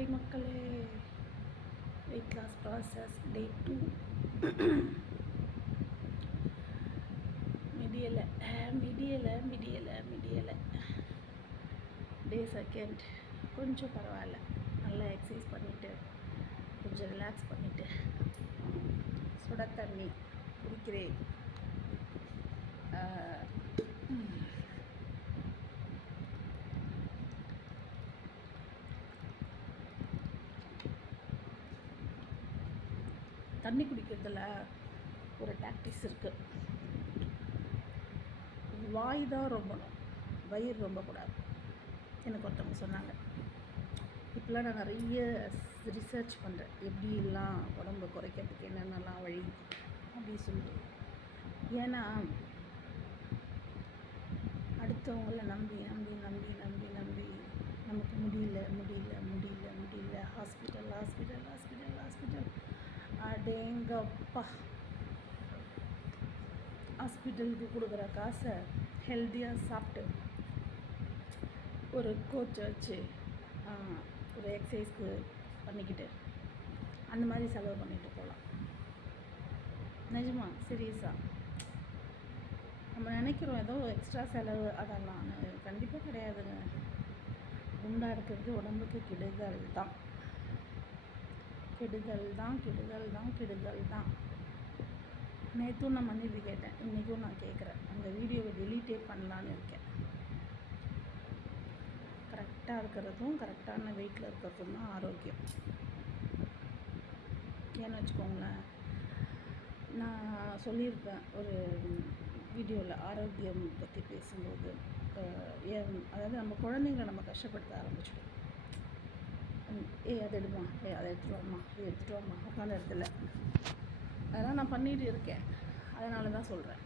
Hi மக்களே, weight loss process டே 2 மிடியலை day second. கொஞ்சம் பரவாயில்ல, நல்லா எக்ஸசைஸ் பண்ணிவிட்டு கொஞ்சம் ரிலாக்ஸ் பண்ணிவிட்டு சுட தண்ணி குடிக்கிறேன். தண்ணி குடிக்கிறதுல ஒரு டாக்டிக்ஸ் இருக்குது. வாய் தான் ரொம்பணும், வயிறு ரொம்பக்கூடாது. எனக்கு ஒருத்தவங்க சொன்னாங்க. இப்போலாம் நான் நிறைய ரிசர்ச் பண்ணுறேன், எப்படிலாம் உடம்பு குறைக்கிறதுக்கு என்னென்னலாம் வழி அப்படின்னு சொல்லிட்டு. ஏன்னா அடுத்தவங்கள நம்பி நம்பி நம்பி நம்பி நம்பி நமக்கு முடியல ஹாஸ்பிட்டல் அடேங்கப்பா. ஹாஸ்பிட்டலுக்கு கொடுக்குற காசை ஹெல்த்தியாக சாப்பிட்டு ஒரு கோச்சை வச்சு ஒரு எக்ஸசைஸ்க்கு பண்ணிக்கிட்டு அந்த மாதிரி செலவு பண்ணிட்டு போகலாம். நிஜமா சீரியஸாக நம்ம நினைக்கிறோம் ஏதோ எக்ஸ்ட்ரா செலவு, அதெல்லாம் கண்டிப்பாக கிடையாதுங்க. குண்டாக இருக்கிறது உடம்புக்கு கெடுதல் தான். நேற்றும் நான் மன்னிப்பு கேட்டேன், இன்றைக்கும் நான் கேட்குறேன். அந்த வீடியோவை டெலீட்டே பண்ணலான்னு இருக்கேன். கரெக்டாக இருக்கிறதும் கரெக்டான வெயிட்டில் இருக்கிறதும் தான் ஆரோக்கியம். ஏன்னு வச்சுக்கோங்களேன், நான் சொல்லியிருப்பேன் ஒரு வீடியோவில் ஆரோக்கியம் பற்றி பேசும்போது, அதாவது நம்ம குழந்தைங்களை நம்ம கஷ்டப்படுத்த ஆரம்பிச்சிடும். அதை எடுமா, அதை எடுத்துகிட்டு வாம்மா உட்காந்த இடத்துல. அதெல்லாம் நான் பண்ணிகிட்டு இருக்கேன். அதனால தான் சொல்கிறேன்.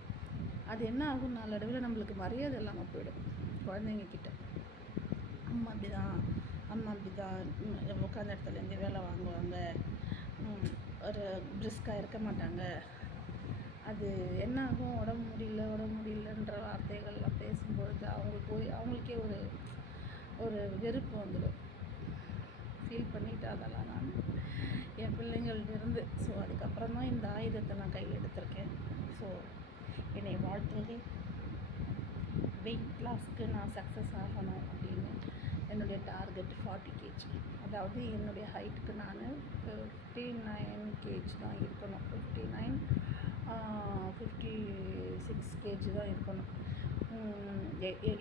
அது என்ன ஆகும், நாளடைவில் நம்மளுக்கு மரியாதை இல்லாமல் போயிடும் குழந்தைங்கக்கிட்ட. அம்மா அப்படி தான் உட்காந்த இடத்துலேருந்து வேலை வாங்குவாங்க, ஒரு பிரிஸ்காக இருக்க மாட்டாங்க. அது என்ன ஆகும், உடம்பு முடியலன்ற வார்த்தைகள்லாம் பேசும்பொழுது அவங்களுக்கே ஒரு வெறுப்பு வந்துடும். ஃபீல் பண்ணிவிட்டு அதெல்லாம் நான் என் பிள்ளைங்கள்டிருந்து. ஸோ அதுக்கப்புறம் தான் இந்த ஆயுதத்தை நான் கையில் எடுத்திருக்கேன். ஸோ என்னை வாழ்த்துங்க. வெயிட் லாஸ்க்கு நான் சக்ஸஸ் ஆகணும் அப்படின்னு என்னுடைய டார்கெட் 40 kg. அதாவது என்னுடைய ஹைட்டுக்கு நான் 59 kg தான் இருக்கணும். 56 kg தான் இருக்கணும்.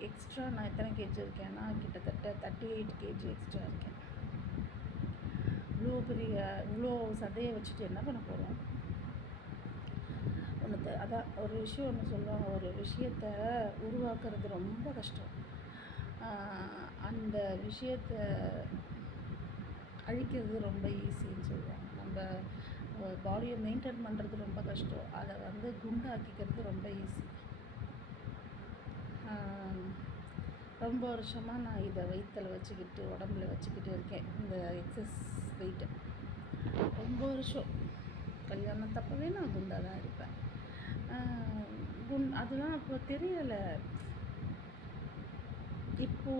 எக்ஸ்ட்ரா நான் எத்தனை கேஜி இருக்கேன்னா கிட்டத்தட்ட 38 kg எக்ஸ்ட்ரா இருக்கேன். இவ்வளோ சதையை வச்சுட்டு என்ன பண்ண போகிறோம்? அதான் ஒரு விஷயம் ஒன்று சொல்லுவாங்க, ஒரு விஷயத்தை உருவாக்குறது ரொம்ப கஷ்டம், அந்த விஷயத்தை அழிக்கிறது ரொம்ப ஈஸின்னு சொல்லுவாங்க. நம்ம பாடியை மெயின்டைன் பண்ணுறது ரொம்ப கஷ்டம், அதை குண்டாக்கிக்கிறது ரொம்ப ஈஸி. ரொம்ப வருஷமாக நான் இதை வயிற்றில் வச்சுக்கிட்டு உடம்புல வச்சுக்கிட்டு இருக்கேன், இந்த எக்ஸஸ் வெயிட்டை. ரொம்ப வருஷம் கல்யாணத்தப்பவே நான் குண்டாக தான் இருப்பேன். அதெல்லாம் அப்போ தெரியலை. இப்போ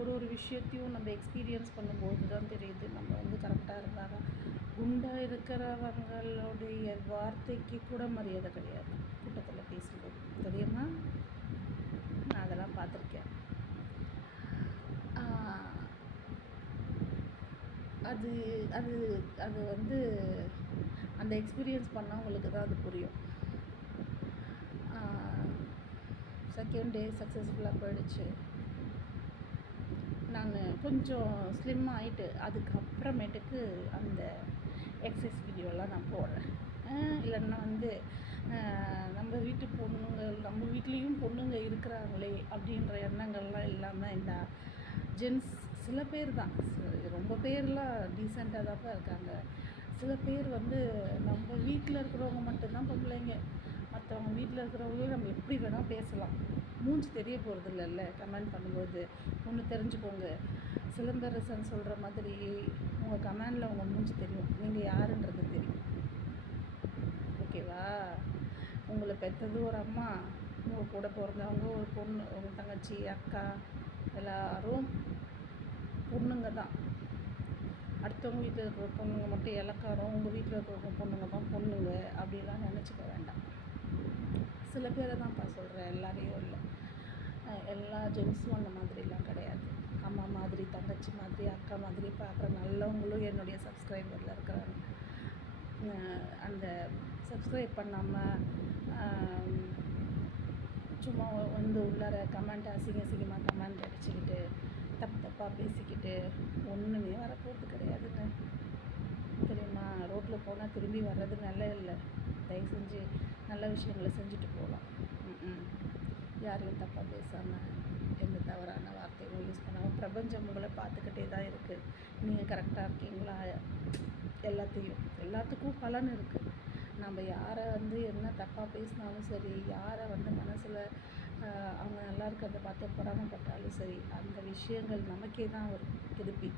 ஒரு விஷயத்தையும் நம்ம எக்ஸ்பீரியன்ஸ் பண்ணும்போது தான் தெரியுது, நம்ம கரெக்டாக இருந்தால் தான். குண்டாக இருக்கிறவங்களுடைய வார்த்தைக்கு கூட மரியாதை கிடையாது கூட்டத்தில் பேசும்போது, தெரியுமா? நான் அதெல்லாம் பார்த்துருக்கேன். அது அது அது அந்த எக்ஸ்பீரியன்ஸ் பண்ணவங்களுக்கு தான் அது புரியும். செகண்ட் டே சக்ஸஸ்ஃபுல்லாக போயிடுச்சு. நான் கொஞ்சம் ஸ்லிம் ஆகிட்டு அதுக்கப்புறமேட்டுக்கு அந்த எக்ஸசைஸ் வீடியோலாம் நான் போடுறேன். இல்லைன்னா நம்ம வீட்லேயும் பொண்ணுங்க இருக்கிறாங்களே அப்படின்ற எண்ணங்கள்லாம் இல்லாமல், இந்த ஜென்ஸ் சில பேர் தான், ரொம்ப பேர்லாம் டீசெண்டாக தான் இருக்காங்க. சில பேர் நம்ம வீட்டில் இருக்கிறவங்க மட்டும்தான் பொம்பளைங்க, மற்றவங்க வீட்டில் இருக்கிறவங்களே நம்ம எப்படி வேணால் பேசலாம், மூஞ்சி தெரிய போகிறது இல்லைல்ல. கமெண்ட் பண்ணும்போது ஒன்று தெரிஞ்சுக்கோங்க, சிலம்பரசன் சொல்கிற மாதிரி உங்கள் கமெண்டில் உங்கள் மூஞ்சி தெரியும், நீங்கள் யாருன்றது தெரியும். ஓகேவா? உங்களை பெற்றது ஒரு அம்மா, உங்கள் கூட பிறந்தவங்க ஒரு பொண்ணு, உங்கள் தங்கச்சி, அக்கா, எல்லோரும் பொண்ணுங்க தான். அடுத்தவங்க வீட்டில் இருக்கிற பொண்ணுங்க மட்டும் இலக்காரம், உங்கள் வீட்டில் இருக்கிற பொண்ணுங்க தான் பொண்ணுங்க அப்படிலாம் நினச்சிக்க வேண்டாம். சில பேரை தான்ப்பா சொல்கிறேன், எல்லாரையும் இல்லை. எல்லா ஜென்ஸும் அந்த மாதிரிலாம் கிடையாது. அம்மா மாதிரி, தங்கச்சி மாதிரி, அக்கா மாதிரி பார்க்குற நல்லவங்களும் என்னுடைய சப்ஸ்கிரைபரில் இருக்கிறாங்க. அந்த சப்ஸ்கிரைப் பண்ணாமல் சும்மா வந்து உள்ளார கமெண்ட் அசிங்கமாக கமெண்ட் அடிச்சுக்கிட்டு தப்பாக பேசிக்கிட்டு ஒன்றுமே வரப்போகிறது கிடையாதுங்க. தெரியுமா? ரோட்டில் போனால் திரும்பி வர்றது நல்ல இல்லை. தயவு செஞ்சு நல்ல விஷயங்களை செஞ்சுட்டு போகலாம். யாரையும் தப்பாக பேசாமல், எந்த தவறான வார்த்தையும் யூஸ் பண்ணாமல். பிரபஞ்சம் உங்களை பார்த்துக்கிட்டே தான் இருக்குது. நீங்கள் கரெக்டாக இருக்கீங்களா? எல்லாத்துக்கும் பலன் இருக்குது. நம்ம யாரை வந்து என்ன தப்பாக பேசினாலும் சரி, யாரை வந்து மனசில் அவங்க நல்லா இருக்கிறத பார்த்து பொறாமப்பட்டாலும் சரி, அந்த விஷயங்கள் நமக்கே தான் வரும் திருப்பி.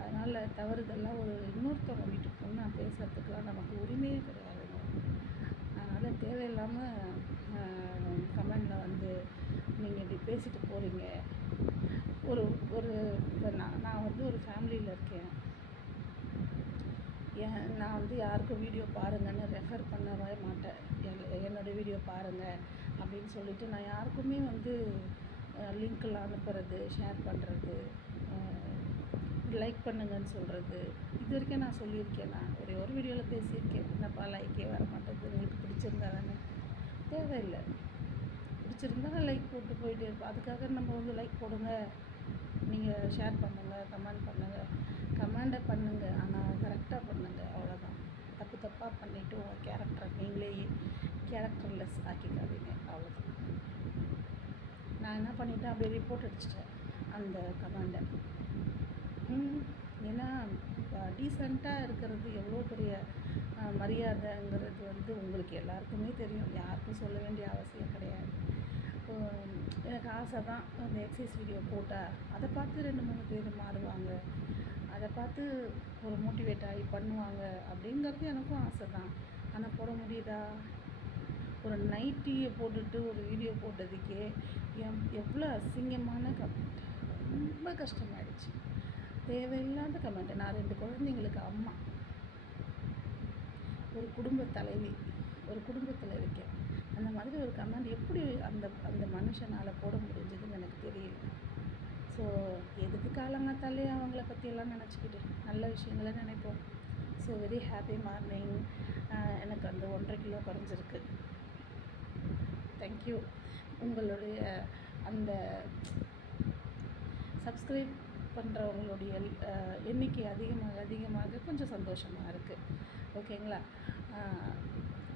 அதனால் தவறுதெல்லாம் இன்னொருத்தவங்க வீட்டுக்கு பொண்ணாக பேசுகிறதுக்கெலாம் நமக்கு உரிமையே கிடையாதுங்க. அதனால் தேவையில்லாமல் கமெண்டில் வந்து நீங்கள் இப்படி பேசிட்டு போகிறீங்க. நான் வந்து ஒரு ஃபேமிலியில் இருக்கேன். நான் வந்து யாருக்கும் வீடியோ பாருங்கன்னு ரெஃபர் பண்ணவே மாட்டேன். என்னோடய வீடியோ பாருங்கள் அப்படின்னு சொல்லிவிட்டு நான் யாருக்குமே வந்து லிங்க்கெல்லாம் அனுப்புறது, ஷேர் பண்ணுறது, லைக் பண்ணுங்கன்னு சொல்கிறது இது வரைக்கும் நான் சொல்லியிருக்கேன். நான் ஒரு வீடியோவில் பேசியிருக்கேன். என்னப்பா லைக்கே வர மாட்டேங்குது, உங்களுக்கு பிடிச்சிருந்தா தானே? தேவையில்லை. பிடிச்சிருந்தா லைக் போட்டு போயிட்டே இருப்போம். அதுக்காக நம்ம வந்து லைக் போடுங்க, நீங்கள் ஷேர் பண்ணுங்கள், கமெண்டை பண்ணுங்கள், ஆனால் கரெக்டாக பண்ணுங்கள். அவ்வளோதான். தப்பாக பண்ணிவிட்டு உங்கள் கேரக்டரை நீங்களே கேரக்டர்லெஸ் ஆக்கிக்காதீங்க. அவ்வளோதான். நான் என்ன பண்ணிட்டேன், அப்படியே ரிப்போர்ட் அடிச்சிட்டேன் அந்த கமெண்டை. ஏன்னா டீசெண்டாக இருக்கிறது எவ்வளோ பெரிய மரியாதைங்கிறது வந்து உங்களுக்கு எல்லாருக்குமே தெரியும். யாருக்கும் சொல்ல வேண்டிய அவசியம் கிடையாது. எனக்கு ஆசை தான் அந்த எக்ஸசைஸ் வீடியோ போட்டால் அதை பார்த்து 2-3 பேர் மாறுவாங்க, அதை பார்த்து ஒரு மோட்டிவேட் ஆகி பண்ணுவாங்க அப்படிங்கிறது எனக்கும் ஆசை தான். ஆனால் போட முடியுதா? ஒரு நைட்டியை போட்டுட்டு ஒரு வீடியோ போட்டதுக்கே எவ்வளோ அசிங்கமான கமெண்ட், ரொம்ப கஷ்டமாயிடுச்சு. தேவையில்லாத கமெண்ட். நான் 2 குழந்தைங்களுக்கு அம்மா, ஒரு குடும்ப தலைவி, ஒரு குடும்பத்தில் இருக்கேன். அந்த மாதிரி ஒரு கமெண்ட் எப்படி அந்த மனுஷனால் போட முடிஞ்சதுன்னு எனக்கு தெரியல. ஸோ எதுக்கு காலங்காத்தாலே அவங்கள பற்றியெல்லாம் நினச்சிக்கிட்டு நல்ல விஷயங்களை நினைப்போம். So very happy morning. எனக்கு அந்த 1.5 கிலோ குறைஞ்சிருக்கு. தேங்க்யூ. உங்களுடைய அந்த சப்ஸ்கிரைப் பண்ணுறவங்களுடைய எண்ணிக்கை அதிகமாக கொஞ்சம் சந்தோஷமாக இருக்குது. ஓகேங்களா?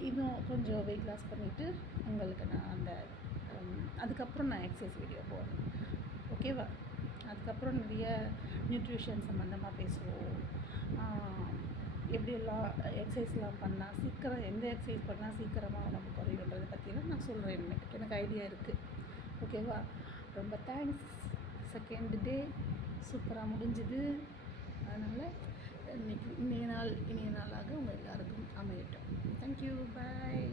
இன்னும் கொஞ்சம் வெயிட் லாஸ் பண்ணிவிட்டு உங்களுக்கு நான் அதுக்கப்புறம் நான் எக்ஸசைஸ் வீடியோ போடுறேன். ஓகேவா? அதுக்கப்புறம் நிறைய நியூட்ரிஷன் சம்மந்தமாக பேசுவோம். எப்படியெல்லாம் எக்ஸசைஸ்லாம் பண்ணால் சீக்கிரம், எந்த எக்ஸசைஸ் பண்ணால் சீக்கிரமாக உடம்பு குறையுன்றதை பற்றிலாம் நான் சொல்கிறேன். எனக்கு ஐடியா இருக்குது. ஓகேவா? ரொம்ப தேங்க்ஸ். செகண்ட் டே சூப்பராக முடிஞ்சுது. அதனால் இன்றைக்கி இனிய நாளாக உங்கள் எல்லாருக்கும் அமையட்டும். தேங்க்யூ. பாய்.